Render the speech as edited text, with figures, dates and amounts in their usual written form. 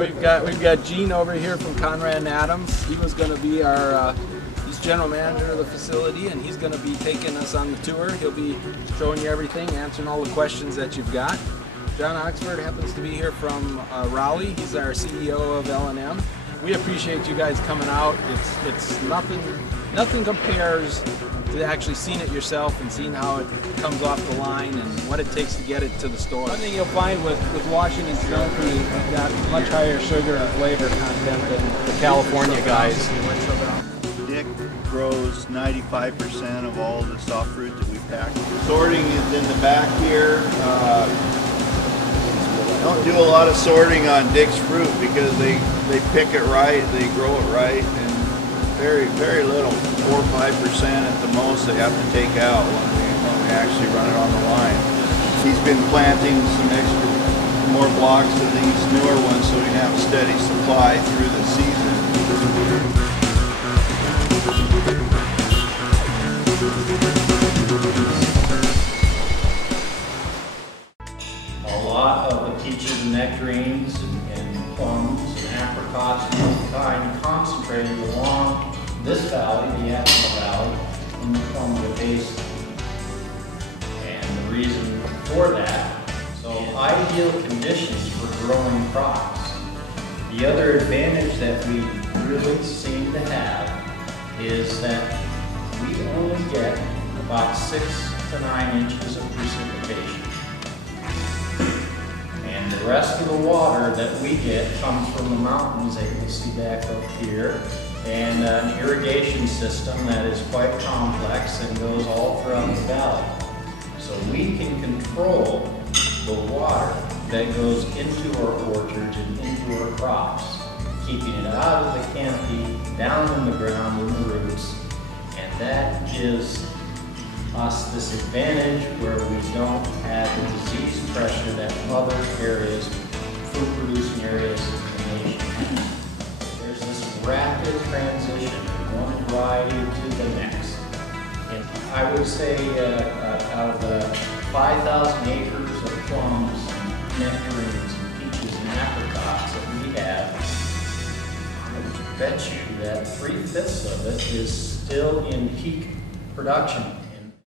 we've got Gene over here from Conrad and Adams. He was going to be our he's general manager of the facility, and he's going to be taking us on the tour. He'll be showing you everything, answering all the questions that you've got. John Oxford happens to be here from Raleigh. He's our CEO of L&M. We appreciate you guys coming out. It's nothing compares to actually seeing it yourself and seeing how it comes off the line and what it takes to get it to the store. One thing you'll find with Washington Smoky, we've got much higher sugar and flavor content than the California guys. Dick grows 95% of all the soft fruit that we pack. Sorting is in the back here. Don't do a lot of sorting on Dick's fruit because they pick it right, they grow it right, and very little, 4 or 5% at the most they have to take out when we actually run it on the line. He's been planting some more blocks of these newer ones so we can have a steady supply through the season. A lot of the peaches and nectarines and plums and apricots and all kind concentrated along this valley, the Yakima Valley, in the Columbia Basin. And the reason for that, so ideal conditions for growing crops. The other advantage that we really seem to have is that we only get about 6 to 9 inches of precipitation. And the rest of the water that we get comes from the mountains that you'll see back up here, and an irrigation system that is quite complex and goes all throughout the valley. So we can control the water that goes into our orchards and into our crops, keeping it out of the canopy, down in the ground, in the roots, and that gives us this advantage where we don't have the disease pressure that other areas, food-producing areas in the nation have. There's this rapid transition from one variety to the next. And I would say out of the 5,000 acres of plums, and nectarines, and peaches, and apricots that we have, I would bet you that 3/5 of it is still in peak production.